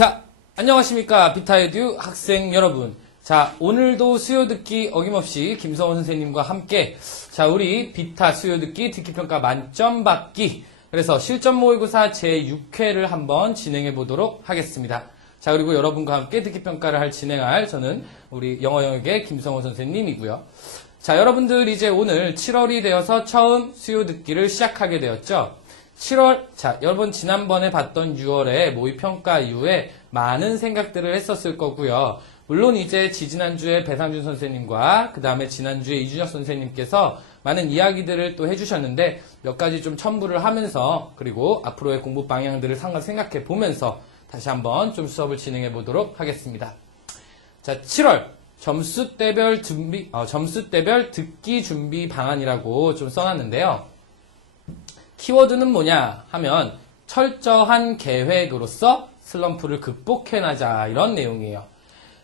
자, 안녕하십니까. 비타에듀 학생 여러분. 자, 오늘도 수요 듣기 어김없이 김성원 선생님과 함께 자, 우리 비타 수요 듣기 듣기평가 만점 받기 그래서 실전 모의고사 제6회를 한번 진행해 보도록 하겠습니다. 자, 그리고 여러분과 함께 듣기평가를 진행할 저는 우리 영어 영역의 김성원 선생님이고요. 자, 여러분들 이제 오늘 7월이 되어서 처음 수요 듣기를 시작하게 되었죠. 7월, 자, 여러분 지난번에 봤던 6월에 모의평가 이후에 많은 생각들을 했었을 거고요. 물론 이제 지지난주에 배상준 선생님과 그 다음에 지난주에 이준혁 선생님께서 많은 이야기들을 또 해주셨는데 몇 가지 좀 첨부를 하면서 그리고 앞으로의 공부 방향들을 생각해 보면서 다시 한번 좀 수업을 진행해 보도록 하겠습니다. 자, 7월 점수대별 듣기 준비 방안이라고 좀 써놨는데요. 키워드는 뭐냐 하면 철저한 계획으로서 슬럼프를 극복해나자 이런 내용이에요.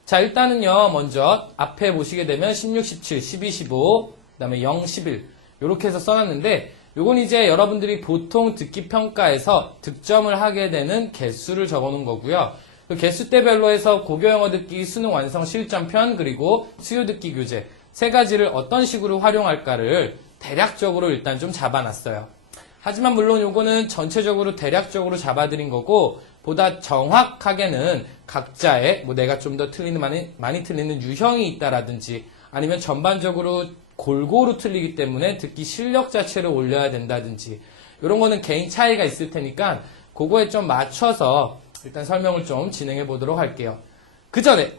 자, 일단은요, 먼저 앞에 보시게 되면 16, 17, 12, 15, 그 다음에 0, 11 이렇게 해서 써놨는데 요건 이제 여러분들이 보통 듣기 평가에서 득점을 하게 되는 개수를 적어놓은 거고요. 그 개수대별로 해서 고교 영어 듣기 수능 완성 실전편 그리고 수요 듣기 교재 세 가지를 어떤 식으로 활용할까를 대략적으로 일단 좀 잡아놨어요. 하지만 물론 요거는 전체적으로 대략적으로 잡아드린 거고 보다 정확하게는 각자의 뭐 내가 좀 더 틀리는 많이 틀리는 유형이 있다라든지 아니면 전반적으로 골고루 틀리기 때문에 듣기 실력 자체를 올려야 된다든지 이런 거는 개인 차이가 있을 테니까 그거에 좀 맞춰서 일단 설명을 좀 진행해 보도록 할게요. 그 전에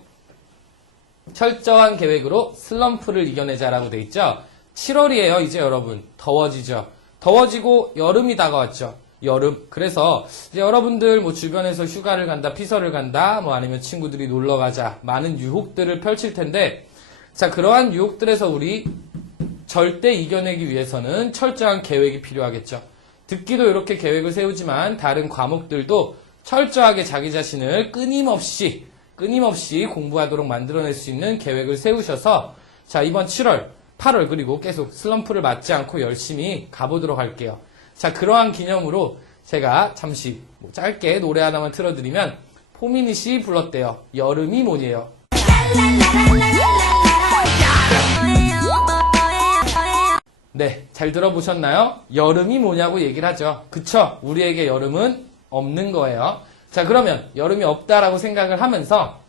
철저한 계획으로 슬럼프를 이겨내자라고 돼 있죠. 7월이에요. 이제 여러분 더워지죠. 더워지고 여름이 다가왔죠. 여름. 그래서 이제 여러분들 뭐 주변에서 휴가를 간다, 피서를 간다, 뭐 아니면 친구들이 놀러 가자, 많은 유혹들을 펼칠 텐데, 자, 그러한 유혹들에서 우리 절대 이겨내기 위해서는 철저한 계획이 필요하겠죠. 듣기도 이렇게 계획을 세우지만 다른 과목들도 철저하게 자기 자신을 끊임없이 공부하도록 만들어낼 수 있는 계획을 세우셔서 자, 이번 7월, 8월 그리고 계속 슬럼프를 맞지 않고 열심히 가보도록 할게요. 자, 그러한 기념으로 제가 잠시 짧게 노래 하나만 틀어드리면 포미닛이 불렀대요. 여름이 뭐니에요? 네, 잘 들어보셨나요? 여름이 뭐냐고 얘기를 하죠. 그쵸? 우리에게 여름은 없는 거예요. 자, 그러면 여름이 없다라고 생각을 하면서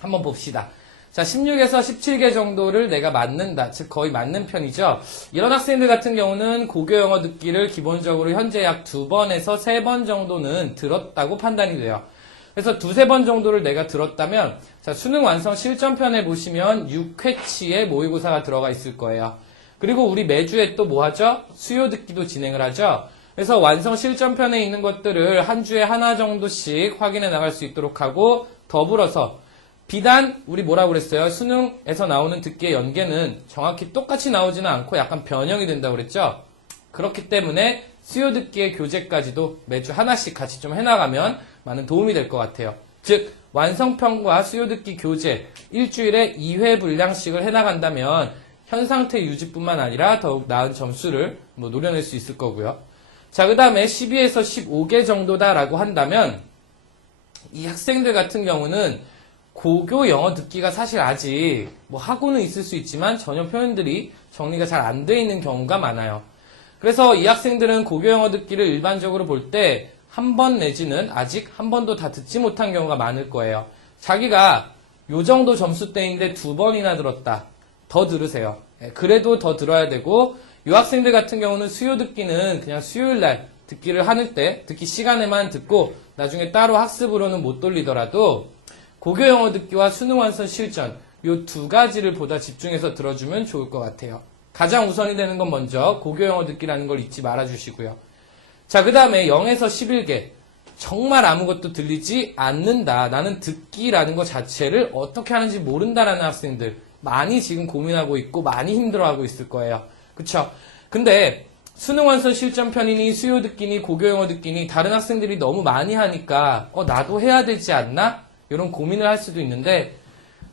한번 봅시다. 자, 16에서 17개 정도를 내가 맞는다. 즉, 거의 맞는 편이죠. 이런 학생들 같은 경우는 고교 영어 듣기를 기본적으로 현재 약 2번에서 3번 정도는 들었다고 판단이 돼요. 그래서 2-3번 정도를 내가 들었다면, 자, 수능 완성 실전편에 보시면 6회치의 모의고사가 들어가 있을 거예요. 그리고 우리 매주에 또 뭐 하죠? 수요 듣기도 진행을 하죠. 그래서 완성 실전편에 있는 것들을 한 주에 하나 정도씩 확인해 나갈 수 있도록 하고, 더불어서 비단 우리 뭐라고 그랬어요? 수능에서 나오는 듣기의 연계는 정확히 똑같이 나오지는 않고 약간 변형이 된다고 그랬죠? 그렇기 때문에 수요 듣기의 교재까지도 매주 하나씩 같이 좀 해나가면 많은 도움이 될 것 같아요. 즉 완성편과 수요 듣기 교재 일주일에 2회 분량씩을 해나간다면 현 상태 유지뿐만 아니라 더욱 나은 점수를 노려낼 수 있을 거고요. 자, 그 다음에 12에서 15개 정도다라고 한다면 이 학생들 같은 경우는 고교 영어 듣기가 사실 아직 뭐 하고는 있을 수 있지만 전혀 표현들이 정리가 잘 안 돼 있는 경우가 많아요. 그래서 이 학생들은 고교 영어 듣기를 일반적으로 볼 때 한 번 내지는 아직 한 번도 다 듣지 못한 경우가 많을 거예요. 자기가 요 정도 점수대인데 2번이나 들었다. 더 들으세요. 그래도 더 들어야 되고 이 학생들 같은 경우는 수요 듣기는 그냥 수요일날 듣기를 하는 때 듣기 시간에만 듣고 나중에 따로 학습으로는 못 돌리더라도 고교 영어 듣기와 수능 완성 실전 요 두 가지를 보다 집중해서 들어주면 좋을 것 같아요. 가장 우선이 되는 건 먼저 고교 영어 듣기라는 걸 잊지 말아주시고요. 자, 그 다음에 0에서 11개 정말 아무것도 들리지 않는다. 나는 듣기라는 것 자체를 어떻게 하는지 모른다라는 학생들 많이 지금 고민하고 있고 많이 힘들어하고 있을 거예요. 그쵸? 근데 수능 완성 실전편이니 수요 듣기니 고교 영어 듣기니 다른 학생들이 너무 많이 하니까 나도 해야 되지 않나? 이런 고민을 할 수도 있는데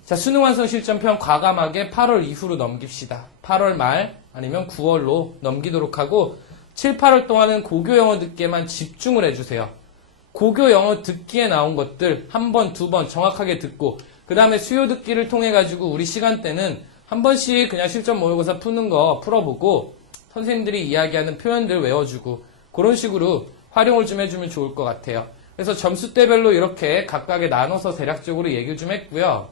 자, 수능 완성 실전편 과감하게 8월 이후로 넘깁시다. 8월 말 아니면 9월로 넘기도록 하고 7, 8월 동안은 고교 영어 듣기에만 집중을 해주세요. 고교 영어 듣기에 나온 것들 한 번, 두 번 정확하게 듣고 그 다음에 수요 듣기를 통해 가지고 우리 시간대는 한 번씩 그냥 실전 모의고사 푸는 거 풀어보고 선생님들이 이야기하는 표현들 외워주고 그런 식으로 활용을 좀 해주면 좋을 것 같아요. 그래서 점수대별로 이렇게 각각에 나눠서 대략적으로 얘기를 좀 했고요.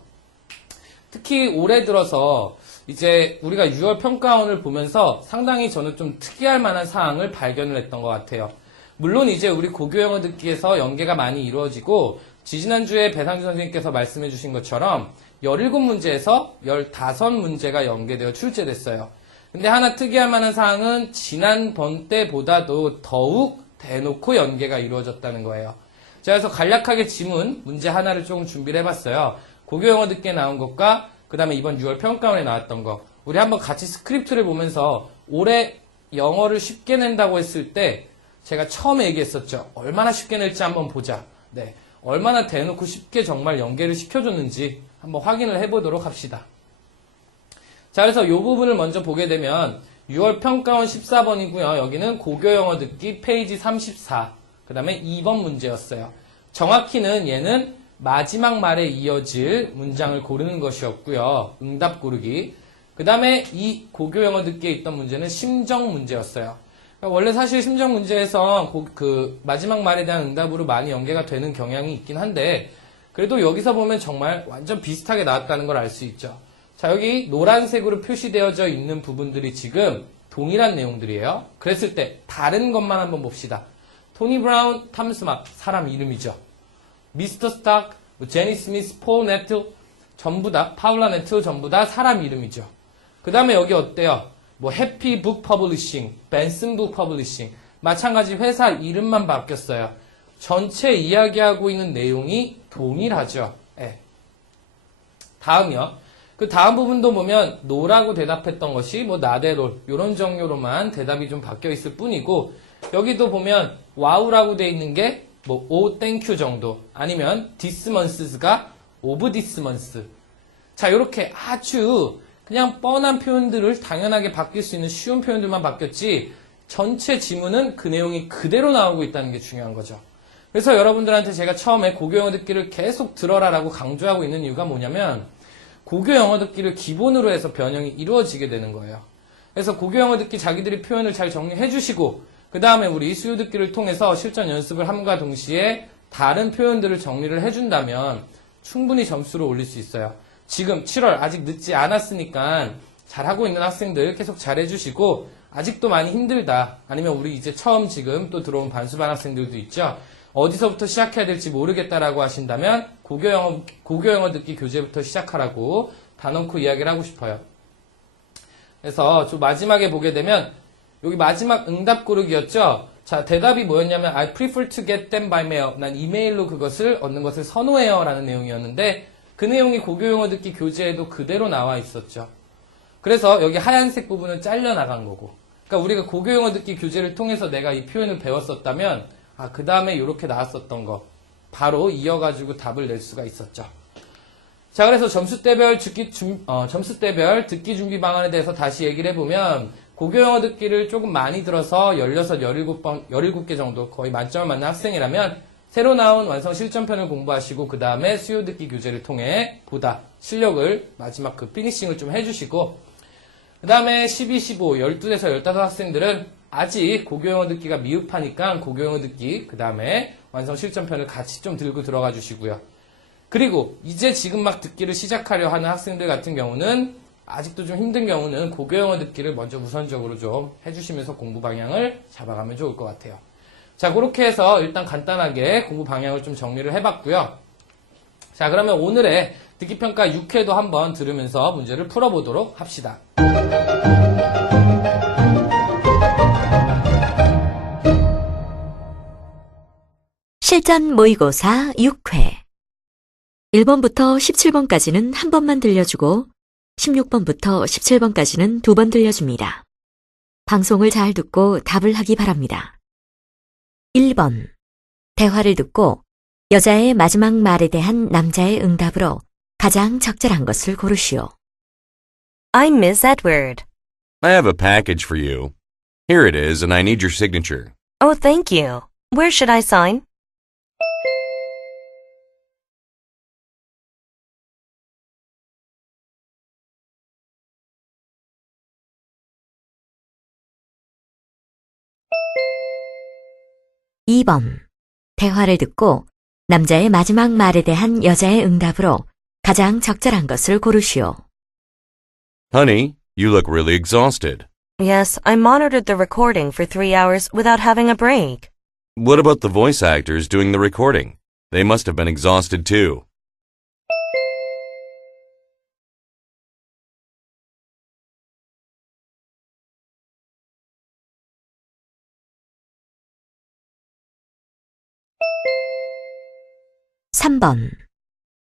특히 올해 들어서 이제 우리가 6월 평가원을 보면서 상당히 저는 좀 특이할 만한 사항을 발견을 했던 것 같아요. 물론 이제 우리 고교 영어 듣기에서 연계가 많이 이루어지고 지지난주에 배상주 선생님께서 말씀해 주신 것처럼 17문제에서 15문제가 연계되어 출제됐어요. 근데 하나 특이할 만한 사항은 지난번 때보다도 더욱 대놓고 연계가 이루어졌다는 거예요. 자, 그래서 간략하게 지문 문제 하나를 조금 준비를 해봤어요. 고교 영어 듣기에 나온 것과 그 다음에 이번 6월 평가원에 나왔던 거 우리 한번 같이 스크립트를 보면서 올해 영어를 쉽게 낸다고 했을 때 제가 처음에 얘기했었죠. 얼마나 쉽게 낼지 한번 보자. 네, 얼마나 대놓고 쉽게 정말 연계를 시켜줬는지 한번 확인을 해보도록 합시다. 자, 그래서 이 부분을 먼저 보게 되면 6월 평가원 14번이고요. 여기는 고교 영어 듣기 페이지 34, 그 다음에 2번 문제였어요. 정확히는 얘는 마지막 말에 이어질 문장을 고르는 것이었고요. 응답 고르기. 그 다음에 이 고교 영어 듣기에 있던 문제는 심정 문제였어요. 그러니까 원래 사실 심정 문제에서 그 마지막 말에 대한 응답으로 많이 연계가 되는 경향이 있긴 한데 그래도 여기서 보면 정말 완전 비슷하게 나왔다는 걸 알 수 있죠. 자, 여기 노란색으로 표시되어져 있는 부분들이 지금 동일한 내용들이에요. 그랬을 때 다른 것만 한번 봅시다. 토니 브라운, 탐스 막 사람 이름이죠. 미스터 스탁, 제니 스미스, 폴 네틀 전부 다 파울라 네틀 전부 다 사람 이름이죠. 그 다음에 여기 어때요? 뭐 해피 북 퍼블리싱, 벤슨 북 퍼블리싱 마찬가지 회사 이름만 바뀌었어요. 전체 이야기하고 있는 내용이 동일하죠. 네. 다음이요. 그 다음 부분도 보면 노라고 대답했던 것이 뭐 나대롤 이런 종류로만 대답이 좀 바뀌어 있을 뿐이고 여기도 보면 와우라고 돼 있는 게 뭐 오 땡큐 정도 아니면 this months가 of this month. 자, 이렇게 아주 그냥 뻔한 표현들을 당연하게 바뀔 수 있는 쉬운 표현들만 바뀌었지 전체 지문은 그 내용이 그대로 나오고 있다는 게 중요한 거죠. 그래서 여러분들한테 제가 처음에 고교 영어 듣기를 계속 들어라라고 강조하고 있는 이유가 뭐냐면 고교 영어 듣기를 기본으로 해서 변형이 이루어지게 되는 거예요. 그래서 고교 영어 듣기 자기들이 표현을 잘 정리해 주시고 그 다음에 우리 수요 듣기를 통해서 실전 연습을 함과 동시에 다른 표현들을 정리를 해준다면 충분히 점수를 올릴 수 있어요. 지금 7월 아직 늦지 않았으니까 잘하고 있는 학생들 계속 잘해주시고 아직도 많이 힘들다 아니면 우리 이제 처음 지금 또 들어온 반수반 학생들도 있죠. 어디서부터 시작해야 될지 모르겠다라고 하신다면 고교 영어 듣기 교재부터 시작하라고 다놓고 이야기를 하고 싶어요. 그래서 좀 마지막에 보게 되면 여기 마지막 응답 고르기였죠. 자, 대답이 뭐였냐면 I prefer to get them by mail. 난 이메일로 그것을 얻는 것을 선호해요 라는 내용이었는데 그 내용이 고교 영어 듣기 교재에도 그대로 나와 있었죠. 그래서 여기 하얀색 부분은 잘려나간 거고 그러니까 우리가 고교 영어 듣기 교재를 통해서 내가 이 표현을 배웠었다면 그 다음에 이렇게 나왔었던 거 바로 이어가지고 답을 낼 수가 있었죠. 자, 그래서 점수대별 듣기 준비 방안에 대해서 다시 얘기를 해보면 고교 영어 듣기를 조금 많이 들어서 16, 17개 정도 거의 만점을 맞는 학생이라면 새로 나온 완성 실전편을 공부하시고 그 다음에 수요 듣기 교재를 통해 보다 실력을 마지막 그 피니싱을 좀 해주시고 그 다음에 12, 15, 12에서 15학생들은 아직 고교 영어 듣기가 미흡하니까 고교 영어 듣기 그 다음에 완성 실전편을 같이 좀 들고 들어가 주시고요. 그리고 이제 지금 막 듣기를 시작하려 하는 학생들 같은 경우는 아직도 좀 힘든 경우는 고교 영어 듣기를 먼저 우선적으로 좀 해주시면서 공부 방향을 잡아가면 좋을 것 같아요. 자, 그렇게 해서 일단 간단하게 공부 방향을 좀 정리를 해봤고요. 자, 그러면 오늘의 듣기평가 6회도 한번 들으면서 문제를 풀어보도록 합시다. 실전 모의고사 6회 1번부터 17번까지는 한 번만 들려주고 16번부터 17번까지는 두 번 들려줍니다. 방송을 잘 듣고 답을 하기 바랍니다. 1번. 대화를 듣고 여자의 마지막 말에 대한 남자의 응답으로 가장 적절한 것을 고르시오. I'm Miss Edward. I have a package for you. Here it is, and I need your signature. Oh, thank you. Where should I sign? 2번. 대화를 듣고 남자의 마지막 말에 대한 여자의 응답으로 가장 적절한 것을 고르시오. Honey, you look really exhausted. Yes, I monitored the recording for 3 hours without having a break. What about the voice actors doing the recording? They must have been exhausted too. 삼번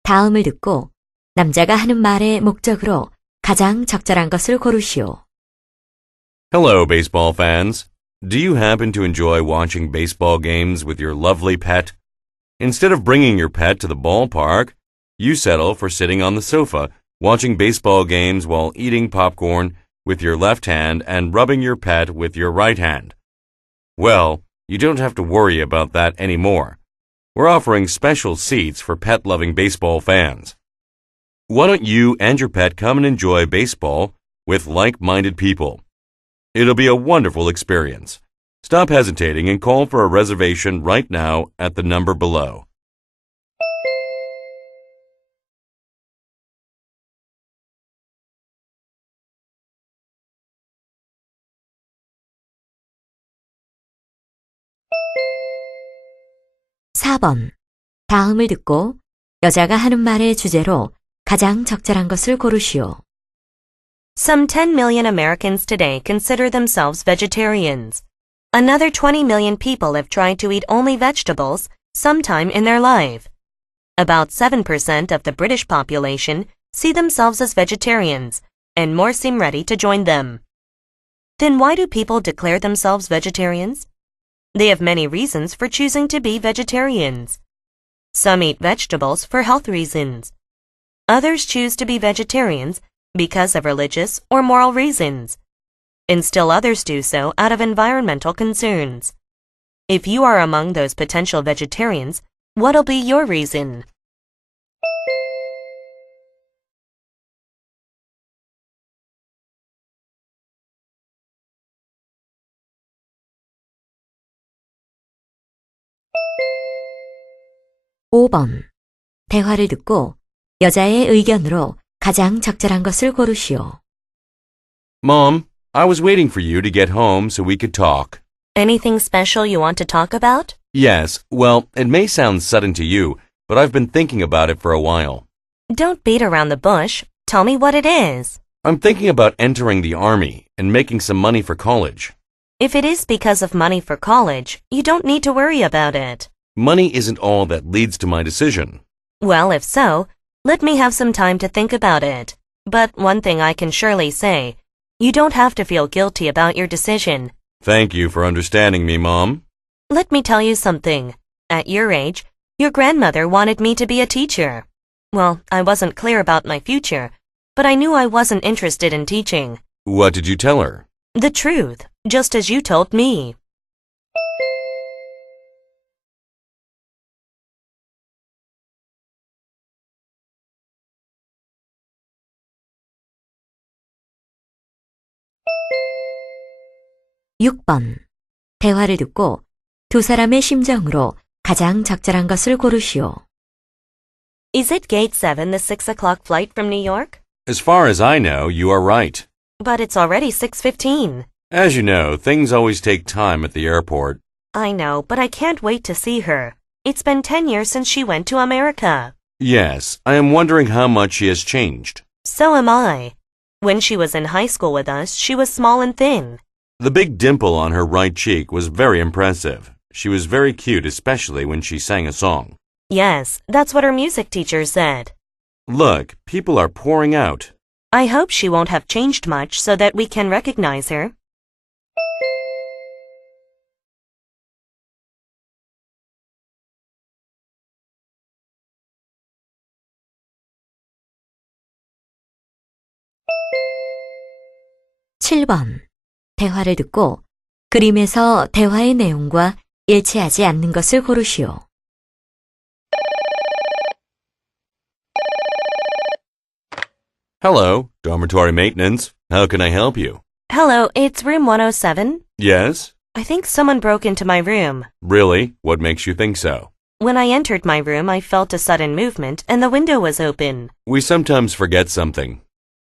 다음을 듣고 남자가 하는 말의 목적으로 가장 적절한 것을 고르시오. Hello, baseball fans. Do you happen to enjoy watching baseball games with your lovely pet? Instead of bringing your pet to the ballpark, you settle for sitting on the sofa watching baseball games while eating popcorn with your left hand and rubbing your pet with your right hand. Well, you don't have to worry about that anymore. We're offering special seats for pet-loving baseball fans. Why don't you and your pet come and enjoy baseball with like-minded people? It'll be a wonderful experience. Stop hesitating and call for a reservation right now at the number below. 사 번 다음을 듣고 여자가 하는 말의 주제로 가장 적절한 것을 고르시오. Some 10 million Americans today consider themselves vegetarians. Another 20 million people have tried to eat only vegetables sometime in their life. About 7% of the British population see themselves as vegetarians, and more seem ready to join them. Then why do people declare themselves vegetarians? They have many reasons for choosing to be vegetarians. Some eat vegetables for health reasons. Others choose to be vegetarians because of religious or moral reasons. And still others do so out of environmental concerns. If you are among those potential vegetarians, what'll be your reason? 오 번 대화를 듣고 여자의 의견으로 가장 적절한 것을 고르시오. Mom, I was waiting for you to get home so we could talk. Anything special you want to talk about? Yes, well, it may sound sudden to you, but I've been thinking about it for a while. Don't beat around the bush. Tell me what it is. I'm thinking about entering the army and making some money for college. If it is because of money for college, you don't need to worry about it. Money isn't all that leads to my decision. Well, if so, let me have some time to think about it. But one thing I can surely say, you don't have to feel guilty about your decision. Thank you for understanding me, Mom. Let me tell you something. At your age, your grandmother wanted me to be a teacher. Well, I wasn't clear about my future, but I knew I wasn't interested in teaching. What did you tell her? The truth, just as you told me. 육 번 대화를 듣고 두 사람의 심정으로 가장 적절한 것을 고르시오. Is it Gate 7, the 6 o'clock flight from New York? As far as I know, you are right. But it's already 6:15. As you know, things always take time at the airport. I know, but I can't wait to see her. It's been 10 years since she went to America. Yes, I am wondering how much she has changed. So am I. When she was in high school with us, she was small and thin. The big dimple on her right cheek was very impressive. She was very cute, especially when she sang a song. Yes, that's what her music teacher said. Look, people are pouring out. I hope she won't have changed much so that we can recognize her. 칠 번 대화를 듣고 그림에서 대화의 내용과 일치하지 않는 것을 고르시오. Hello, dormitory maintenance. How can I help you? Hello, it's room 107. Yes? I think someone broke into my room. Really? What makes you think so? When I entered my room, I felt a sudden movement and the window was open. We sometimes forget something.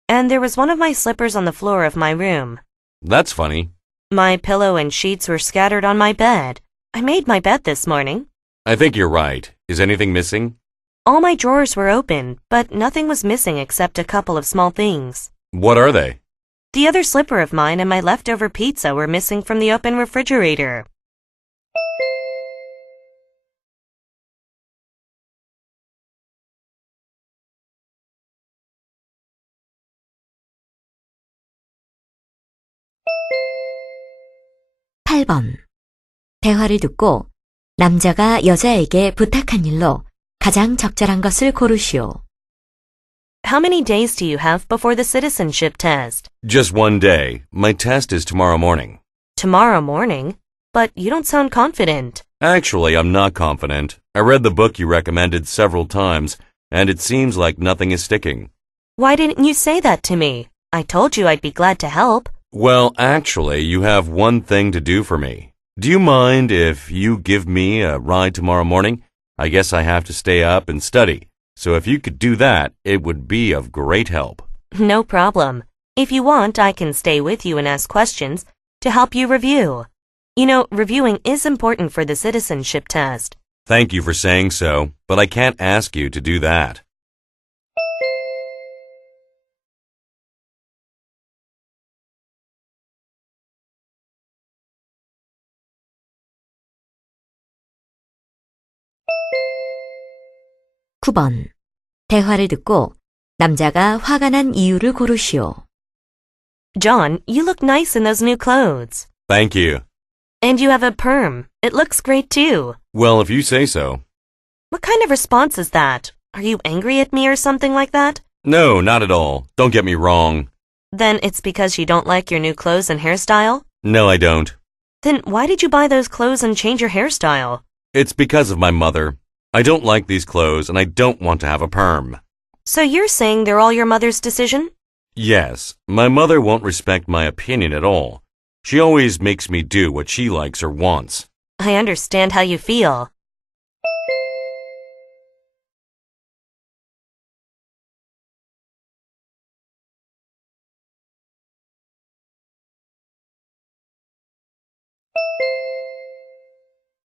And there was one of my slippers on the floor of my room. That's funny. My pillow and sheets were scattered on my bed. I made my bed this morning. I think you're right. Is anything missing? All my drawers were open, but nothing was missing except a couple of small things. What are they? The other slipper of mine and my leftover pizza were missing from the open refrigerator. 팔 번 대화를 듣고 남자가 여자에게 부탁한 일로 가장 적절한 것을 고르시오. How many days do you have before the citizenship test? Just one day. My test is tomorrow morning. Tomorrow morning? But you don't sound confident. Actually, I'm not confident. I read the book you recommended several times, and it seems like nothing is sticking. Why didn't you say that to me? I told you I'd be glad to help. Well, actually, you have one thing to do for me. Do you mind if you give me a ride tomorrow morning? I guess I have to stay up and study. So if you could do that, it would be of great help. No problem. If you want, I can stay with you and ask questions to help you review. You know, reviewing is important for the citizenship test. Thank you for saying so, but I can't ask you to do that. 구 번 대화를 듣고 남자가 화가 난 이유를 고르시오. John, you look nice in those new clothes. Thank you. And you have a perm. It looks great too. Well, if you say so. What kind of response is that? Are you angry at me or something like that? No, not at all. Don't get me wrong. Then it's because you don't like your new clothes and hairstyle? No, I don't. Then why did you buy those clothes and change your hairstyle? It's because of my mother. I don't like these clothes and I don't want to have a perm. So you're saying they're all your mother's decision? Yes, my mother won't respect my opinion at all. She always makes me do what she likes or wants. I understand how you feel.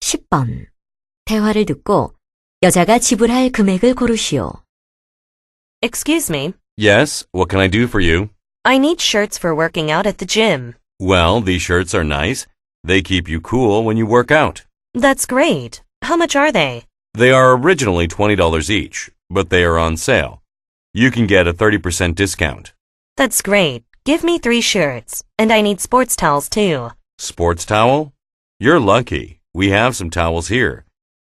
십 번 대화를 듣고 여자가 지불할 금액을 고르시오. Excuse me. Yes, what can I do for you? I need shirts for working out at the gym. Well, these shirts are nice. They keep you cool when you work out. That's great. How much are they? They are originally $20 each, but they are on sale. You can get a 30% discount. That's great. Give me 3 shirts. And I need sports towels too. Sports towel? You're lucky. We have some towels here.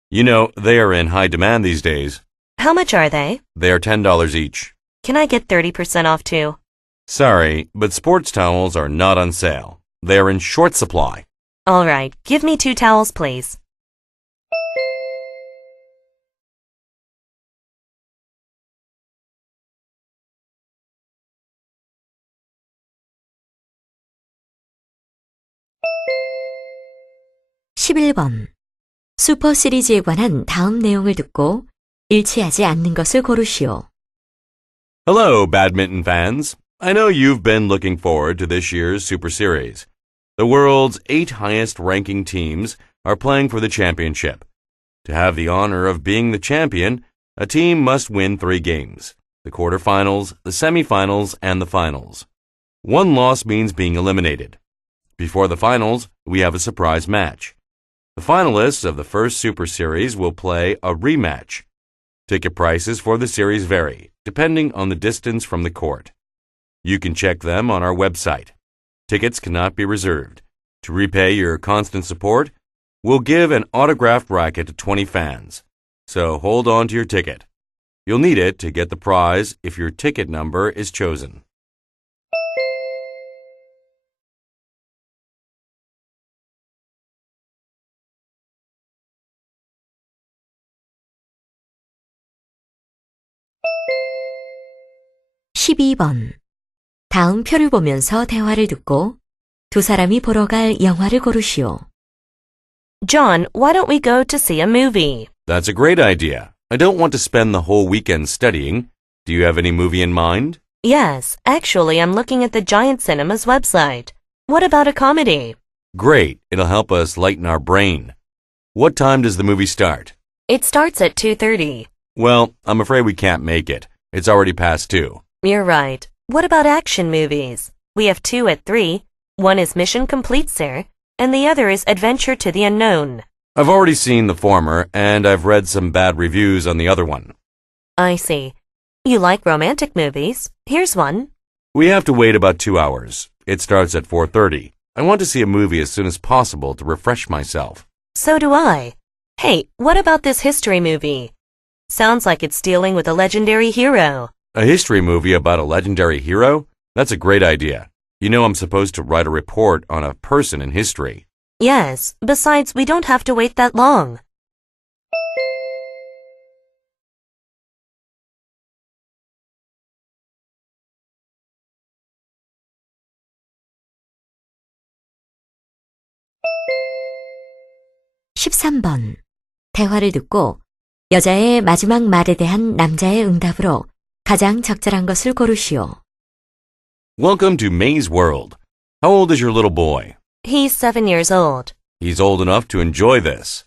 You know, they are in high demand these days. How much are they? They are $10 each. Can I get 30% off too? Sorry, but sports towels are not on sale. They are in short supply. All right. Give me 2 towels, please. 십일 번 슈퍼 시리즈에 관한 다음 내용을 듣고 일치하지 않는 것을 고르시오. Hello, badminton fans. I know you've been looking forward to this year's Super Series. The world's 8 highest-ranking teams are playing for the championship. To have the honor of being the champion, a team must win 3 games: the quarterfinals, the semifinals, and the finals. One loss means being eliminated. Before the finals, we have a surprise match. The finalists of the first Super Series will play a rematch. Ticket prices for the series vary, depending on the distance from the court. You can check them on our website. Tickets cannot be reserved. To repay your constant support, we'll give an autographed racket to 20 fans. So hold on to your ticket. You'll need it to get the prize if your ticket number is chosen. 십이 번 다음 표를 보면서 대화를 듣고 두 사람이 보러 갈 영화를 고르시오. John, why don't we go to see a movie? That's a great idea. I don't want to spend the whole weekend studying. Do you have any movie in mind? Yes, actually, I'm looking at the Giant Cinemas website. What about a comedy? Great. It'll help us lighten our brain. What time does the movie start? It starts at 2:30. Well, I'm afraid we can't make it. It's already past 2. You're right. What about action movies? We have 2 at 3. One is Mission Complete, sir, and the other is Adventure to the Unknown. I've already seen the former, and I've read some bad reviews on the other one. I see. You like romantic movies? Here's one. We have to wait about 2 hours. It starts at 4:30. I want to see a movie as soon as possible to refresh myself. So do I. Hey, what about this history movie? Sounds like it's dealing with a legendary hero. A history movie about a legendary hero? That's a great idea. You know I'm supposed to write a report on a person in history. Yes, besides, we don't have to wait that long. (13번) 대화를 듣고 여자의 마지막 말에 대한 남자의 응답으로 가장 적절한 것을 고르시오. Welcome to May's World. How old is your little boy? He's 7 years old. He's old enough to enjoy this.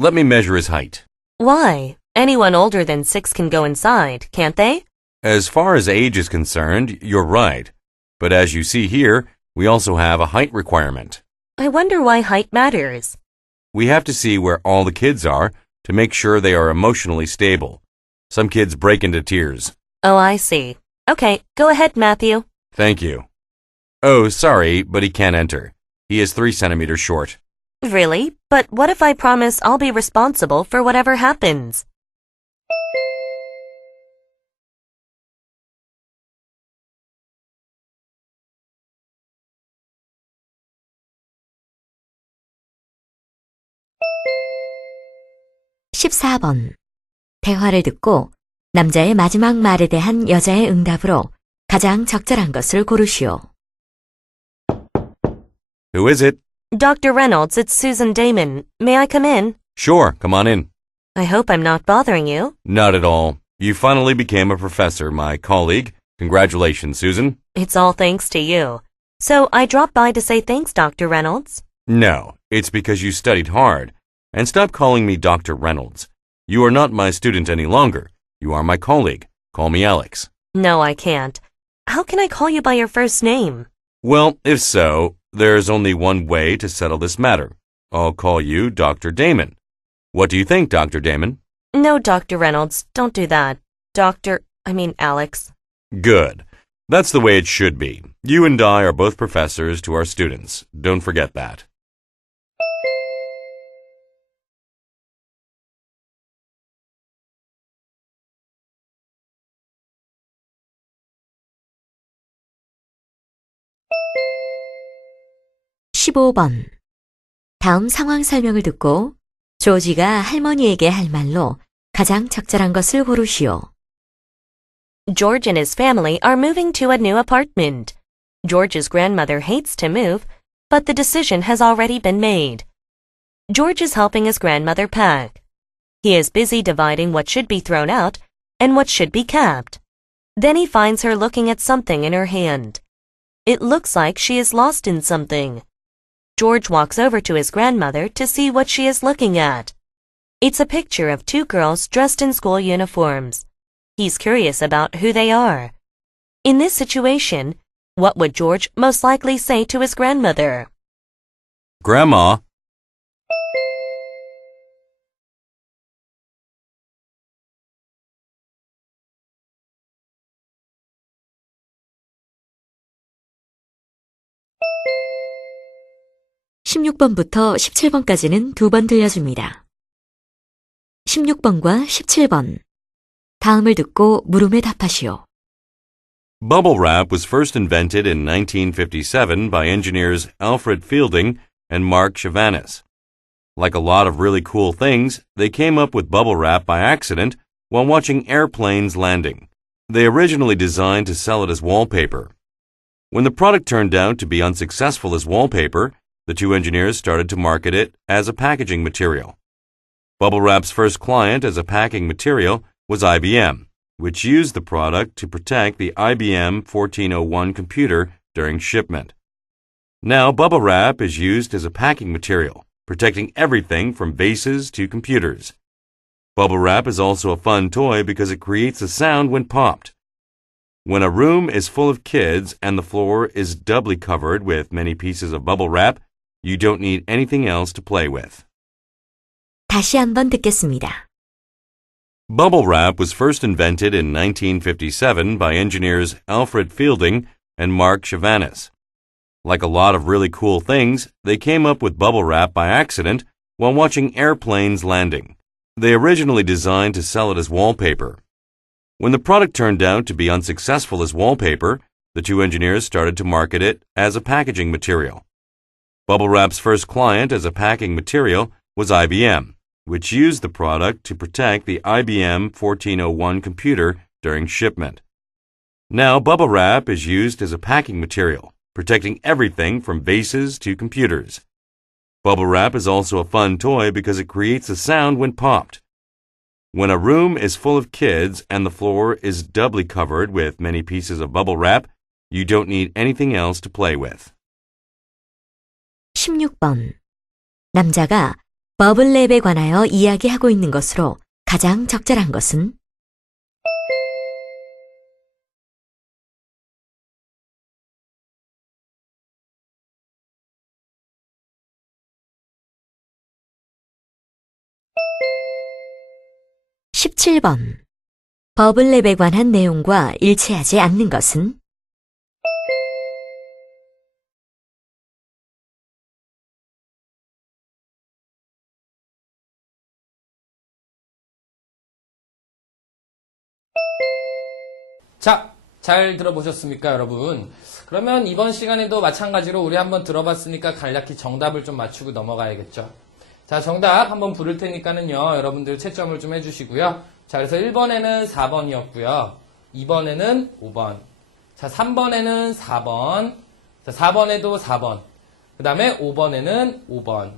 Let me measure his height. Why? Anyone older than 6 can go inside, can't they? As far as age is concerned, you're right. But as you see here, we also have a height requirement. I wonder why height matters. We have to see where all the kids are to make sure they are emotionally stable. Some kids break into tears. Oh, I see. Okay, go ahead, Matthew. Thank you. Oh, sorry, but he can't enter. He is 3 centimeters short. Really? But what if I promise I'll be responsible for whatever happens? (14번) 대화를 듣고 남자의 마지막 말에 대한 여자의 응답으로 가장 적절한 것을 고르시오. Who is it? Dr. Reynolds, it's Susan Damon. May I come in? Sure, come on in. I hope I'm not bothering you. Not at all. You finally became a professor, my colleague. Congratulations, Susan. It's all thanks to you. So I dropped by to say thanks, Dr. Reynolds. No, it's because you studied hard. And stop calling me Dr. Reynolds. You are not my student any longer. You are my colleague. Call me Alex. No, I can't. How can I call you by your first name? Well, if so, there's only one way to settle this matter. I'll call you Dr. Damon. What do you think, Dr. Damon? No, Dr. Reynolds, don't do that. Alex. Good. That's the way it should be. You and I are both professors to our students. Don't forget that. (15번) 다음 상황 설명을 듣고 조지가 할머니에게 할 말로 가장 적절한 것을 고르시오. George and his family are moving to a new apartment. George's grandmother hates to move, but the decision has already been made. George is helping his grandmother pack. He is busy dividing what should be thrown out and what should be kept. Then he finds her looking at something in her hand. It looks like she is lost in something. George walks over to his grandmother to see what she is looking at. It's a picture of 2 girls dressed in school uniforms. He's curious about who they are. In this situation, what would George most likely say to his grandmother? Grandma. (16번부터 17번까지는 2번 들려줍니다. 16번과 17번 다음을 듣고 물음에 답하시오. Bubble wrap was first invented in 1957 by engineers Alfred Fielding and Mark Chavanis. Like a lot of really cool things, they came up with bubble wrap by accident while watching airplanes landing. They originally designed to sell it as wallpaper. When the product turned out to be unsuccessful as wallpaper, the two engineers started to market it as a packaging material. Bubble Wrap's first client as a packing material was IBM, which used the product to protect the IBM 1401 computer during shipment. Now, Bubble Wrap is used as a packing material, protecting everything from vases to computers. Bubble Wrap is also a fun toy because it creates a sound when popped. When a room is full of kids and the floor is doubly covered with many pieces of bubble wrap, you don't need anything else to play with. 다시 한번 듣겠습니다. Bubble wrap was first invented in 1957 by engineers Alfred Fielding and Mark Chavanis. Like a lot of really cool things, they came up with bubble wrap by accident while watching airplanes landing. They originally designed to sell it as wallpaper. When the product turned out to be unsuccessful as wallpaper, the two engineers started to market it as a packaging material. Bubble Wrap's first client as a packing material was IBM, which used the product to protect the IBM 1401 computer during shipment. Now, Bubble Wrap is used as a packing material, protecting everything from vases to computers. Bubble Wrap is also a fun toy because it creates a sound when popped. When a room is full of kids and the floor is doubly covered with many pieces of bubble wrap, you don't need anything else to play with. 16번. 남자가 버블랩에 관하여 이야기하고 있는 것으로 가장 적절한 것은? (17번) 버블랩에 관한 내용과 일치하지 않는 것은? 자, 잘 들어보셨습니까, 여러분? 그러면 이번 시간에도 마찬가지로 우리 한번 들어봤으니까 간략히 정답을 좀 맞추고 넘어가야겠죠. 자, 정답 한번 부를 테니까는요, 여러분들 채점을 좀 해주시고요. 자, 그래서 1번에는 4번이었고요. 2번에는 5번. 자, 3번에는 4번. 자, 4번에도 4번. 그 다음에 5번에는 5번.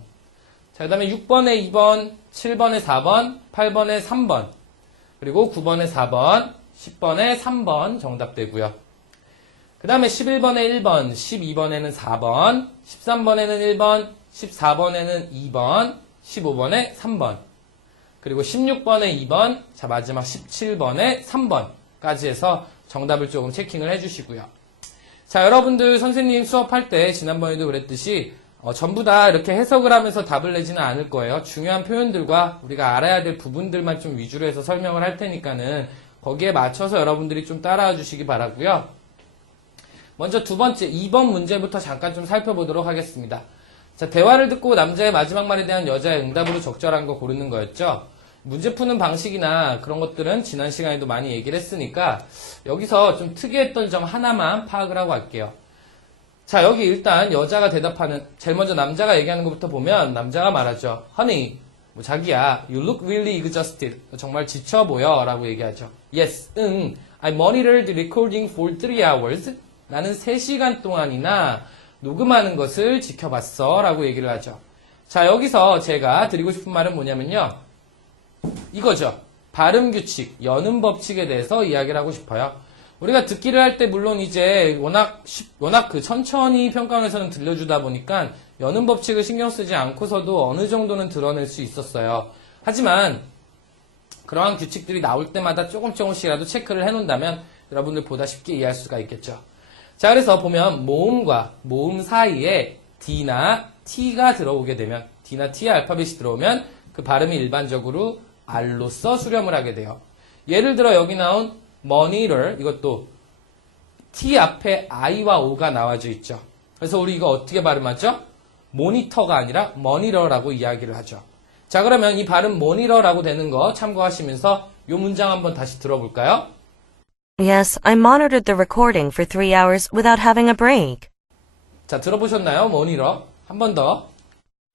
자, 그 다음에 6번에 2번, 7번에 4번, 8번에 3번. 그리고 9번에 4번, 10번에 3번 정답되고요. 그 다음에 11번에 1번, 12번에는 4번, 13번에는 1번, 14번에는 2번, 15번에 3번, 그리고 16번에 2번, 자 마지막 17번에 3번까지 해서 정답을 조금 체킹을 해주시고요. 자, 여러분들 선생님 수업할 때 지난번에도 그랬듯이 전부 다 이렇게 해석을 하면서 답을 내지는 않을 거예요. 중요한 표현들과 우리가 알아야 될 부분들만 좀 위주로 해서 설명을 할 테니까는 거기에 맞춰서 여러분들이 좀 따라와 주시기 바라고요. 먼저 두 번째 2번 문제부터 잠깐 좀 살펴보도록 하겠습니다. 자, 대화를 듣고 남자의 마지막 말에 대한 여자의 응답으로 적절한 거 고르는 거였죠. 문제 푸는 방식이나 그런 것들은 지난 시간에도 많이 얘기를 했으니까 여기서 좀 특이했던 점 하나만 파악을 하고 갈게요. 자, 여기 일단 여자가 대답하는, 제일 먼저 남자가 얘기하는 것부터 보면 남자가 말하죠. Honey, 뭐 자기야, you look really exhausted. 정말 지쳐 보여 라고 얘기하죠. Yes, 응, I monitored the recording for 3 hours. 나는 3시간 동안이나 녹음하는 것을 지켜봤어 라고 얘기를 하죠. 자, 여기서 제가 드리고 싶은 말은 뭐냐면요, 이거죠. 발음 규칙, 연음 법칙에 대해서 이야기를 하고 싶어요. 우리가 듣기를 할 때 물론 이제 워낙 그 천천히 평가원에서는 들려주다 보니까 연음 법칙을 신경 쓰지 않고서도 어느 정도는 드러낼 수 있었어요. 하지만 그러한 규칙들이 나올 때마다 조금씩이라도 체크를 해놓는다면 여러분들 보다 쉽게 이해할 수가 있겠죠. 자, 그래서 보면 모음과 모음 사이에 D나 T가 들어오게 되면, D나 T의 알파벳이 들어오면 그 발음이 일반적으로 R로서 수렴을 하게 돼요. 예를 들어 여기 나온 monitor, 이것도 T 앞에 I와 O가 나와져 있죠. 그래서 우리 이거 어떻게 발음하죠? 모니터가 아니라 monitor라고 이야기를 하죠. 자, 그러면 이 발음 monitor라고 되는 거 참고하시면서 이 문장 한번 다시 들어볼까요? Yes, I monitored the recording for 3 hours without having a break. 자, 들어보셨나요? monitor. 한 번 더.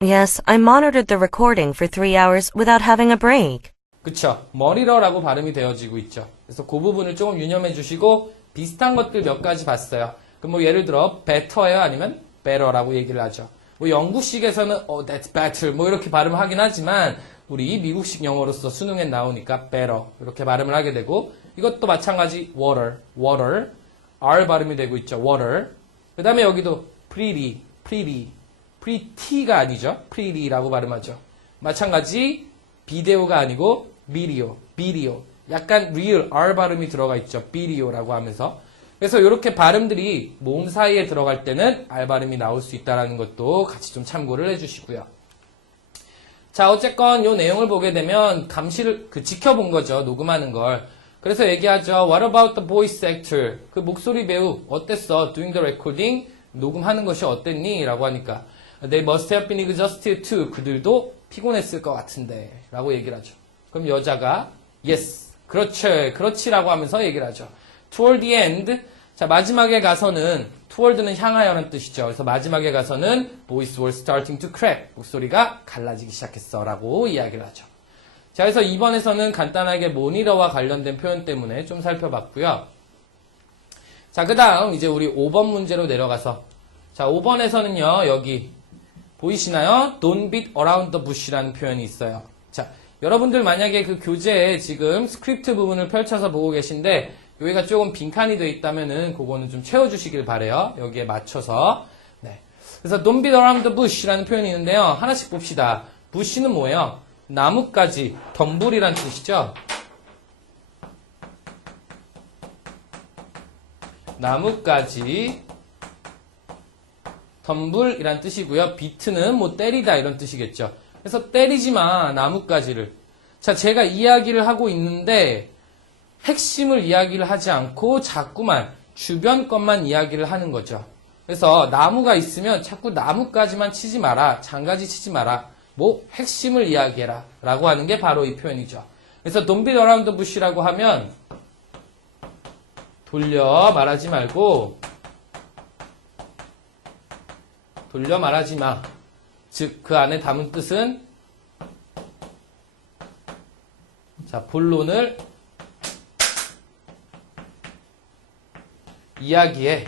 Yes, I monitored the recording for 3 hours without having a break. 그쵸. monitor라고 발음이 되어지고 있죠. 그래서 그 부분을 조금 유념해 주시고 비슷한 것들 몇 가지 봤어요. 그럼 뭐 예를 들어 better예요? 아니면 better라고 얘기를 하죠. 뭐 영국식에서는 that's better 뭐 이렇게 발음하긴 하지만 우리 미국식 영어로서 수능에 나오니까 better 이렇게 발음을 하게 되고 이것도 마찬가지 water R 발음이 되고 있죠. water. 그 다음에 여기도 pretty가 아니죠. pretty라고 발음하죠. 마찬가지 비데오가 아니고 video. 약간 real R 발음이 들어가 있죠. video라고 하면서. 그래서 이렇게 발음들이 모음 사이에 들어갈 때는 R 발음이 나올 수 있다는 것도 같이 좀 참고를 해주시고요. 자, 어쨌건 이 내용을 보게 되면 감시를 지켜본 거죠. 녹음하는 걸. 그래서 얘기하죠. What about the voice actor? 그 목소리 배우 어땠어? Doing the recording? 녹음하는 것이 어땠니? 라고 하니까 They must have been exhausted too. 그들도 피곤했을 것 같은데 라고 얘기를 하죠. 그럼 여자가 Yes, 그렇지라고 하면서 얘기를 하죠. Toward the end, 자 마지막에 가서는 toward는 향하여라는 뜻이죠. 그래서 마지막에 가서는 voice was starting to crack. 목소리가 갈라지기 시작했어 라고 이야기를 하죠. 자, 그래서 이번에서는 간단하게 모니터와 관련된 표현 때문에 좀 살펴봤고요. 자, 그 다음 이제 우리 5번 문제로 내려가서 자, 5번에서는요, 여기 보이시나요? Don't beat around the bush라는 표현이 있어요. 자, 여러분들 만약에 그 교재에 지금 스크립트 부분을 펼쳐서 보고 계신데 여기가 조금 빈칸이 되어 있다면은 그거는 좀 채워주시길 바래요. 여기에 맞춰서. 네. 그래서 Don't beat around the bush라는 표현이 있는데요. 하나씩 봅시다. bush는 뭐예요? 나뭇가지, 덤불이란 뜻이죠. 나뭇가지, 덤불이란 뜻이고요. 비트는 뭐 때리다 이런 뜻이겠죠. 그래서 때리지 마, 나뭇가지를. 자, 제가 이야기를 하고 있는데 핵심을 이야기를 하지 않고 자꾸만 주변 것만 이야기를 하는 거죠. 그래서 나무가 있으면 자꾸 나뭇가지만 치지 마라, 장가지 치지 마라. 뭐 핵심을 이야기해라 라고 하는 게 바로 이 표현이죠. 그래서 Don't beat around the bush라고 하면 돌려 말하지 말고 돌려 말하지 마. 즉 그 안에 담은 뜻은 자 본론을 이야기해.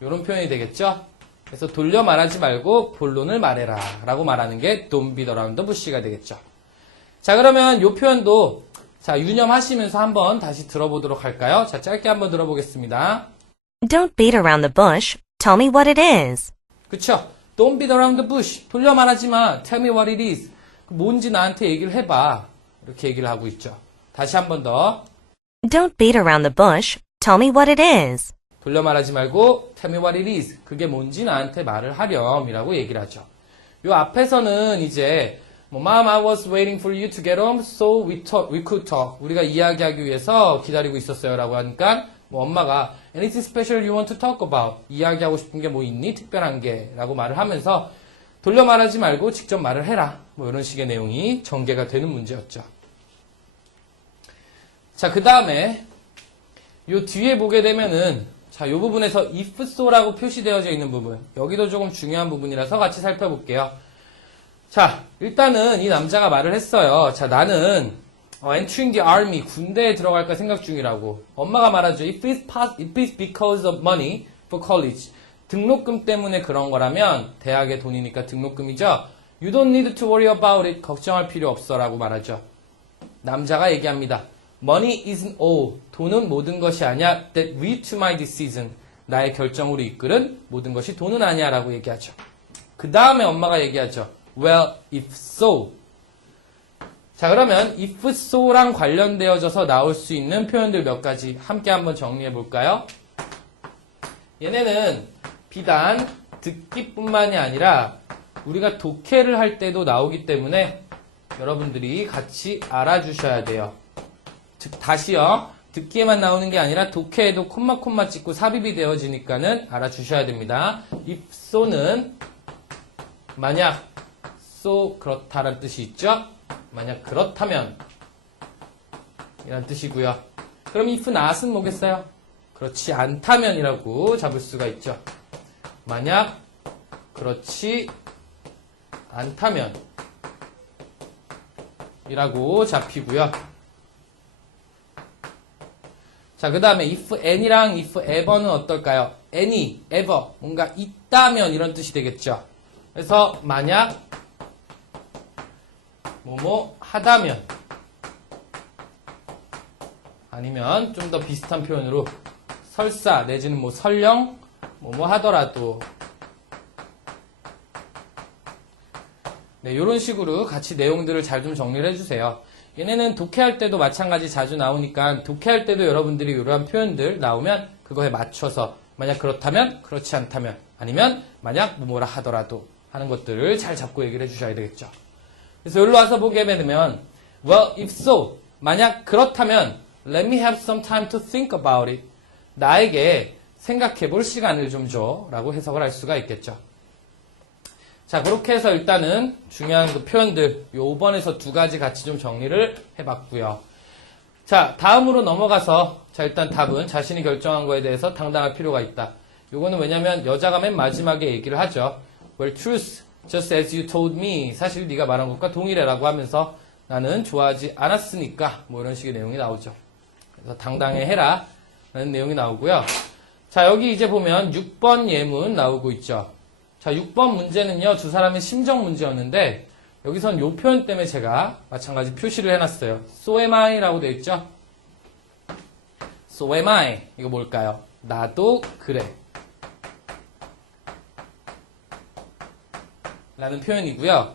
이런 표현이 되겠죠. 그래서 돌려 말하지 말고 본론을 말해라 라고 말하는 게 Don't beat around the bush가 되겠죠. 자, 그러면 이 표현도 자 유념하시면서 한번 다시 들어보도록 할까요? 자, 짧게 한번 들어보겠습니다. Don't beat around the bush. Tell me what it is. 그쵸? Don't beat around the bush. 돌려 말하지 마. Tell me what it is. 뭔지 나한테 얘기를 해봐. 이렇게 얘기를 하고 있죠. 다시 한번 더. Don't beat around the bush. Tell me what it is. 돌려 말하지 말고 tell me what it is. 그게 뭔지 나한테 말을 하렴 이라고 얘기를 하죠. 요 앞에서는 이제 뭐 Mom, I was waiting for you to get home so we could talk. 우리가 이야기하기 위해서 기다리고 있었어요 라고 하니까 뭐 엄마가 Anything special you want to talk about? 이야기하고 싶은 게 뭐 있니? 특별한 게 라고 말을 하면서 돌려 말하지 말고 직접 말을 해라. 뭐 이런 식의 내용이 전개가 되는 문제였죠. 자, 그 다음에 요 뒤에 보게 되면은 자, 요 부분에서 if so라고 표시되어져 있는 부분. 여기도 조금 중요한 부분이라서 같이 살펴볼게요. 자, 일단은 이 남자가 말을 했어요. 자, 나는 entering the army, 군대에 들어갈까 생각 중이라고. 엄마가 말하죠. If it's because of money for college. 등록금 때문에 그런 거라면 대학의 돈이니까 등록금이죠. You don't need to worry about it. 걱정할 필요 없어 라고 말하죠. 남자가 얘기합니다. Money isn't all. 돈은 모든 것이 아니야. That lead to my decision. 나의 결정으로 이끌은 모든 것이 돈은 아니야 라고 얘기하죠. 그 다음에 엄마가 얘기하죠. Well, if so. 자, 그러면 if so랑 관련되어져서 나올 수 있는 표현들 몇 가지 함께 한번 정리해 볼까요? 얘네는 비단 듣기뿐만이 아니라 우리가 독해를 할 때도 나오기 때문에 여러분들이 같이 알아주셔야 돼요. 즉 다시요. 듣기에만 나오는 게 아니라 독해에도 콤마 찍고 삽입이 되어지니까는 알아주셔야 됩니다. if so는 만약 so 그렇다라는 뜻이 있죠. 만약 그렇다면 이란 뜻이고요. 그럼 if not은 뭐겠어요? 그렇지 않다면이라고 잡을 수가 있죠. 만약 그렇지 않다면 이라고 잡히고요. 자, 그 다음에 if any랑 if ever는 어떨까요? any, ever, 뭔가 있다면 이런 뜻이 되겠죠. 그래서 만약 뭐뭐 하다면 아니면 좀 더 비슷한 표현으로 설사 내지는 뭐 설령 뭐뭐 하더라도 네, 이런 식으로 같이 내용들을 잘 좀 정리를 해주세요. 얘네는 독해할 때도 마찬가지 자주 나오니까 독해할 때도 여러분들이 이러한 표현들 나오면 그거에 맞춰서 만약 그렇다면 그렇지 않다면 아니면 만약 뭐뭐라 하더라도 하는 것들을 잘 잡고 얘기를 해주셔야 되겠죠. 그래서 여기로 와서 보게 되면 well if so 만약 그렇다면 let me have some time to think about it 나에게 생각해 볼 시간을 좀 줘 라고 해석을 할 수가 있겠죠. 자, 그렇게 해서 일단은 중요한 그 표현들, 요 5번에서 두 가지 같이 좀 정리를 해봤고요. 자, 다음으로 넘어가서, 자, 일단 답은 자신이 결정한 거에 대해서 당당할 필요가 있다. 요거는 왜냐면 여자가 맨 마지막에 얘기를 하죠. Well, truth, just as you told me. 사실 네가 말한 것과 동일해라고 하면서 나는 좋아하지 않았으니까, 뭐 이런 식의 내용이 나오죠. 그래서 당당해 해라. 라는 내용이 나오고요. 자, 여기 이제 보면 6번 예문 나오고 있죠. 자, 6번 문제는요, 두 사람의 심정 문제였는데, 여기선 요 표현 때문에 제가 마찬가지 표시를 해놨어요. So am I 라고 되어 있죠? So am I. 이거 뭘까요? 나도 그래. 라는 표현이고요.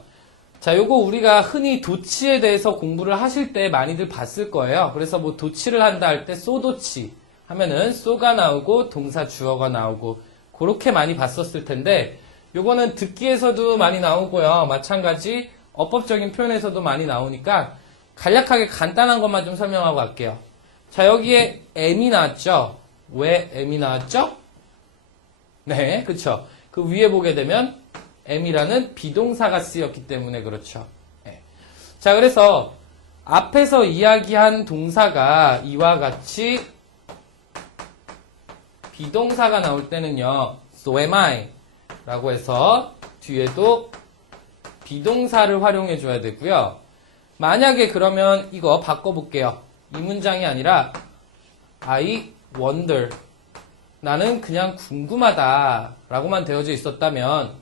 자, 요거 우리가 흔히 도치에 대해서 공부를 하실 때 많이들 봤을 거예요. 그래서 뭐 도치를 한다 할 때 소도치 하면은 so가 나오고 동사 주어가 나오고 그렇게 많이 봤었을 텐데, 요거는 듣기에서도 많이 나오고요. 마찬가지 어법적인 표현에서도 많이 나오니까 간략하게 간단한 것만 좀 설명하고 갈게요. 자, 여기에 am이 나왔죠? 왜 am이 나왔죠? 네, 그쵸. 그 위에 보게 되면 am이라는 비동사가 쓰였기 때문에 그렇죠. 네. 자, 그래서 앞에서 이야기한 동사가 이와 같이 비동사가 나올 때는요. So am I 라고 해서 뒤에도 비동사를 활용해 줘야 되고요. 만약에 그러면 이거 바꿔볼게요. 이 문장이 아니라 I wonder 나는 그냥 궁금하다 라고만 되어져 있었다면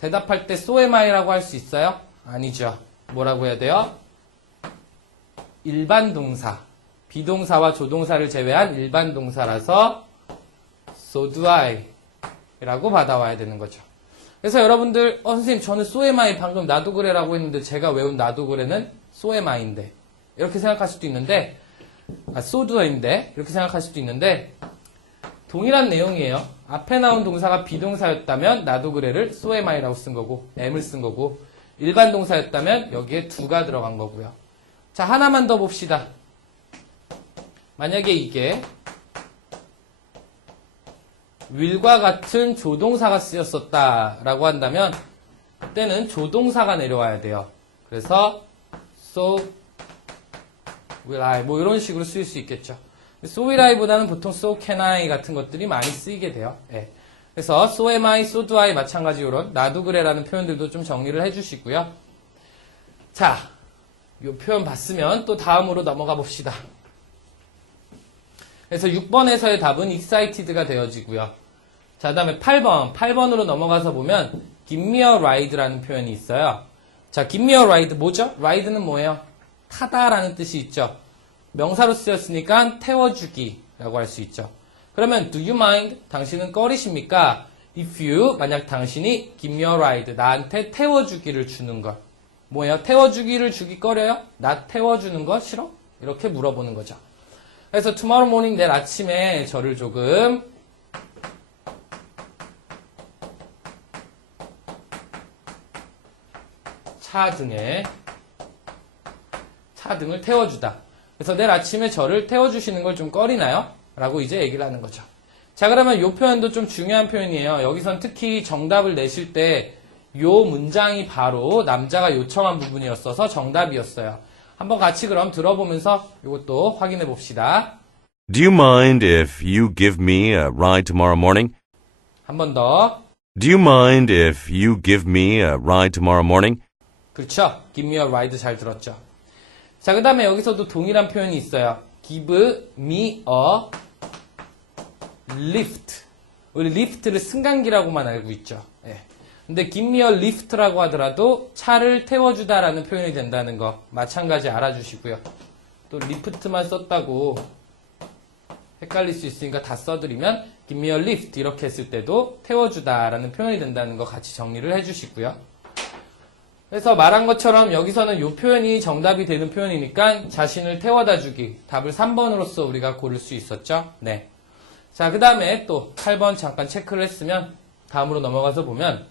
대답할 때 so am I 라고 할 수 있어요? 아니죠. 뭐라고 해야 돼요? 일반 동사 비동사와 조동사를 제외한 일반 동사라서 so do I 라고 받아와야 되는 거죠. 그래서 여러분들 선생님 저는 so am I 방금 나도 그래라고 했는데 제가 외운 나도 그래는 so am I인데 이렇게 생각할 수도 있는데 so do I인데 이렇게 생각할 수도 있는데 동일한 내용이에요. 앞에 나온 동사가 비동사였다면 나도 그래를 so am I라고 쓴 거고 am을 쓴 거고 일반 동사였다면 여기에 do가 들어간 거고요. 자, 하나만 더 봅시다. 만약에 이게 will과 같은 조동사가 쓰였었다라고 한다면 그때는 조동사가 내려와야 돼요. 그래서 so will I 뭐 이런 식으로 쓰일 수 있겠죠. so will I보다는 보통 so can I 같은 것들이 많이 쓰이게 돼요. 네. 그래서 so am I, so do I 마찬가지 이런 나도 그래라는 표현들도 좀 정리를 해주시고요. 자, 이 표현 봤으면 또 다음으로 넘어가 봅시다. 그래서 6번에서의 답은 excited가 되어지고요. 자, 그 다음에 8번으로 넘어가서 보면 give me a ride라는 표현이 있어요. 자, give me a ride 뭐죠? ride는 뭐예요? 타다라는 뜻이 있죠. 명사로 쓰였으니까 태워주기라고 할 수 있죠. 그러면 do you mind? 당신은 꺼리십니까? if you 만약 당신이 give me a ride 나한테 태워주기를 주는 것 뭐예요? 태워주기를 주기 꺼려요? 나 태워주는 거 싫어? 이렇게 물어보는 거죠. 그래서 tomorrow morning 내일 아침에 저를 조금 차등을 태워주다. 그래서 내일 아침에 저를 태워주시는 걸 좀 꺼리나요? 라고 이제 얘기를 하는 거죠. 자, 그러면 이 표현도 좀 중요한 표현이에요. 여기선 특히 정답을 내실 때 이 문장이 바로 남자가 요청한 부분이었어서 정답이었어요. 한번 같이 그럼 들어보면서 이것도 확인해 봅시다. Do you mind if you give me a ride tomorrow morning? 한 번 더. Do you mind if you give me a ride tomorrow morning? 그렇죠. Give me a ride 잘 들었죠. 자, 그 다음에 여기서도 동일한 표현이 있어요. give me a lift. 우리 lift를 승강기라고만 알고 있죠. 예. 근데 give me a lift라고 하더라도 차를 태워주다라는 표현이 된다는 거 마찬가지 알아주시고요. 또 lift만 썼다고 헷갈릴 수 있으니까 다 써드리면 give me a lift 이렇게 했을 때도 태워주다라는 표현이 된다는 거 같이 정리를 해주시고요. 그래서 말한 것처럼 여기서는 이 표현이 정답이 되는 표현이니까 자신을 태워다 주기 답을 3번으로서 우리가 고를 수 있었죠. 네. 자, 그 다음에 또 8번 잠깐 체크를 했으면 다음으로 넘어가서 보면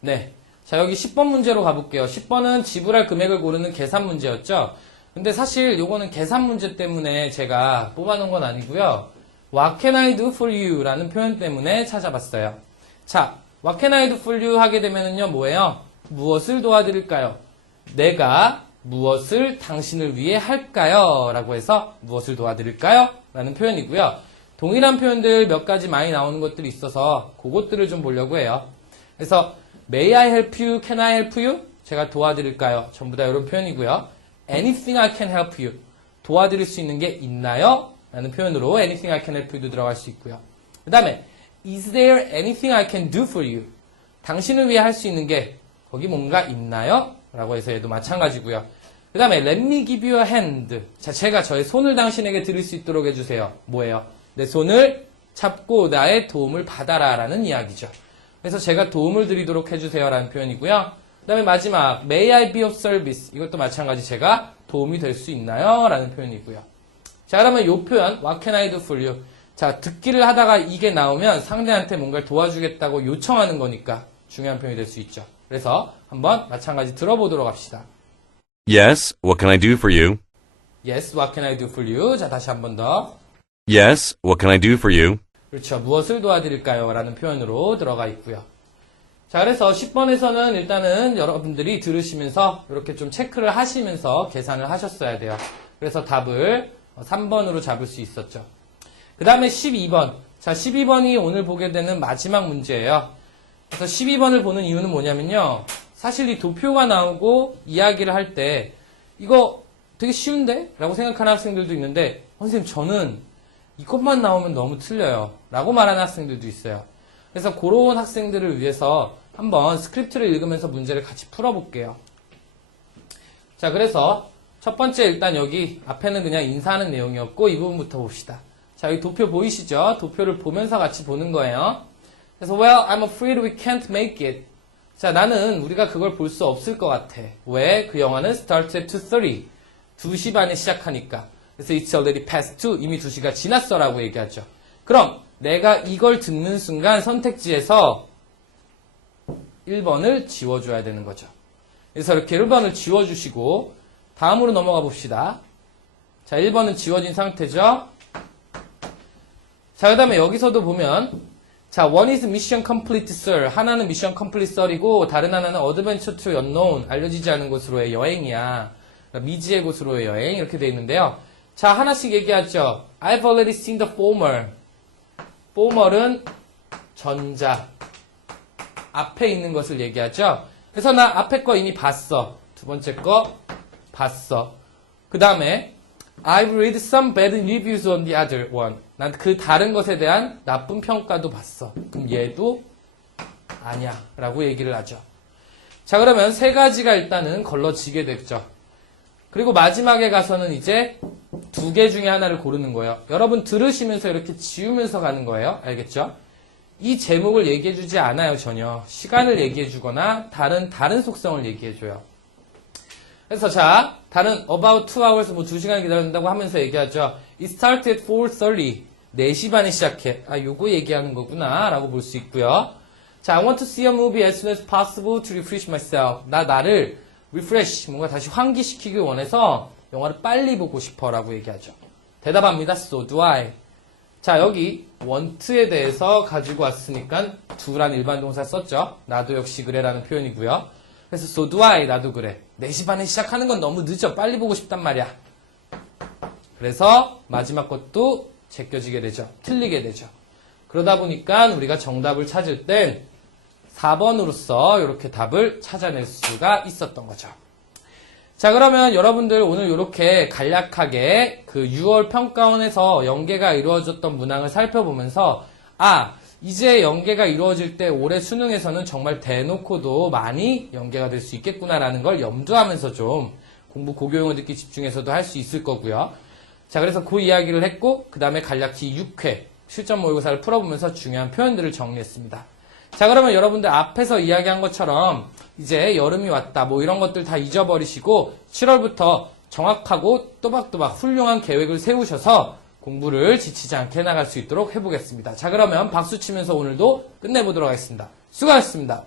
네. 자, 여기 10번 문제로 가볼게요. 10번은 지불할 금액을 고르는 계산 문제였죠. 근데 사실 요거는 계산 문제 때문에 제가 뽑아놓은 건 아니고요. What can I do for you? 라는 표현 때문에 찾아봤어요. 자, What can I do for you? 하게 되면은요, 뭐예요? 무엇을 도와드릴까요? 내가 무엇을 당신을 위해 할까요? 라고 해서 무엇을 도와드릴까요? 라는 표현이고요. 동일한 표현들 몇 가지 많이 나오는 것들이 있어서 그것들을 좀 보려고 해요. 그래서 May I help you? Can I help you? 제가 도와드릴까요? 전부 다 이런 표현이고요. Anything I can help you? 도와드릴 수 있는 게 있나요? 라는 표현으로 Anything I can help you도 들어갈 수 있고요. 그 다음에 Is there anything I can do for you? 당신을 위해 할 수 있는 게 거기 뭔가 있나요? 라고 해서 얘도 마찬가지고요. 그 다음에 Let me give you a hand. 자, 제가 저의 손을 당신에게 드릴 수 있도록 해주세요. 뭐예요? 내 손을 잡고 나의 도움을 받아라 라는 이야기죠. 그래서 제가 도움을 드리도록 해주세요 라는 표현이고요. 그 다음에 마지막 May I be of service. 이것도 마찬가지 제가 도움이 될 수 있나요? 라는 표현이고요. 자, 그러면 이 표현 What can I do for you? 자, 듣기를 하다가 이게 나오면 상대한테 뭔가를 도와주겠다고 요청하는 거니까 중요한 표현이 될 수 있죠. 그래서 한번 마찬가지 들어보도록 합시다. Yes, what can I do for you? Yes, what can I do for you? 자, 다시 한 번 더. Yes, what can I do for you? 그렇죠. 무엇을 도와드릴까요? 라는 표현으로 들어가 있고요. 자, 그래서 10번에서는 일단은 여러분들이 들으시면서 이렇게 좀 체크를 하시면서 계산을 하셨어야 돼요. 그래서 답을 3번으로 잡을 수 있었죠. 그 다음에 12번. 자, 12번이 오늘 보게 되는 마지막 문제예요. 그래서 12번을 보는 이유는 뭐냐면요. 사실 이 도표가 나오고 이야기를 할 때 이거 되게 쉬운데? 라고 생각하는 학생들도 있는데 선생님 저는 이것만 나오면 너무 틀려요. 라고 말하는 학생들도 있어요. 그래서 그런 학생들을 위해서 한번 스크립트를 읽으면서 문제를 같이 풀어볼게요. 자, 그래서 첫 번째 일단 여기 앞에는 그냥 인사하는 내용이었고 이 부분부터 봅시다. 자, 여기 도표 보이시죠? 도표를 보면서 같이 보는 거예요. 그래서 Well, I'm afraid we can't make it. 자, 나는 우리가 그걸 볼 수 없을 것 같아. 왜? 그 영화는 starts at 2:30. 2시 반에 시작하니까. 그래서 it's already past 2. 이미 2시가 지났어 라고 얘기하죠. 그럼 내가 이걸 듣는 순간 선택지에서 1번을 지워줘야 되는 거죠. 그래서 이렇게 1번을 지워주시고 다음으로 넘어가 봅시다. 자, 1번은 지워진 상태죠. 자, 그 다음에 여기서도 보면 자, one is mission complete, sir. 하나는 mission complete, sir이고 다른 하나는 adventure to unknown. 알려지지 않은 곳으로의 여행이야. 그러니까 미지의 곳으로의 여행 이렇게 돼 있는데요. 자, 하나씩 얘기하죠. I've already seen the former. former은 전자. 앞에 있는 것을 얘기하죠. 그래서 나 앞에 거 이미 봤어. 두 번째 거 봤어. 그 다음에 I've read some bad reviews on the other one. 난 그 다른 것에 대한 나쁜 평가도 봤어. 그럼 얘도 아니야 라고 얘기를 하죠. 자, 그러면 세 가지가 일단은 걸러지게 됐죠. 그리고 마지막에 가서는 이제 두 개 중에 하나를 고르는 거예요. 여러분 들으시면서 이렇게 지우면서 가는 거예요. 알겠죠? 이 제목을 얘기해주지 않아요. 전혀. 시간을 얘기해주거나 다른 속성을 얘기해줘요. 그래서 자, 다른 about 2 hours 뭐 2시간 기다린다고 하면서 얘기하죠. It started at 4:30. 4시 반에 시작해. 아, 요거 얘기하는 거구나 라고 볼 수 있고요. 자, I want to see a movie as soon as possible to refresh myself. 나를 refresh, 뭔가 다시 환기시키기 원해서 영화를 빨리 보고 싶어 라고 얘기하죠. 대답합니다. So do I. 자, 여기 want에 대해서 가지고 왔으니까 do라는 일반 동사 썼죠. 나도 역시 그래 라는 표현이고요. 그래서 so do I, 나도 그래. 4시 반에 시작하는 건 너무 늦어. 빨리 보고 싶단 말이야. 그래서 마지막 것도 제껴지게 되죠. 틀리게 되죠. 그러다 보니까 우리가 정답을 찾을 땐 4번으로서 이렇게 답을 찾아낼 수가 있었던 거죠. 자, 그러면 여러분들 오늘 이렇게 간략하게 그 6월 평가원에서 연계가 이루어졌던 문항을 살펴보면서 이제 연계가 이루어질 때 올해 수능에서는 정말 대놓고도 많이 연계가 될 수 있겠구나라는 걸 염두하면서 좀 공부 고교용어 듣기 집중해서도 할 수 있을 거고요. 자, 그래서 그 이야기를 했고 그 다음에 간략히 6회 실전 모의고사를 풀어보면서 중요한 표현들을 정리했습니다. 자, 그러면 여러분들 앞에서 이야기한 것처럼 이제 여름이 왔다 뭐 이런 것들 다 잊어버리시고 7월부터 정확하고 또박또박 훌륭한 계획을 세우셔서 공부를 지치지 않게 해나갈 수 있도록 해보겠습니다. 자, 그러면 박수 치면서 오늘도 끝내보도록 하겠습니다. 수고하셨습니다.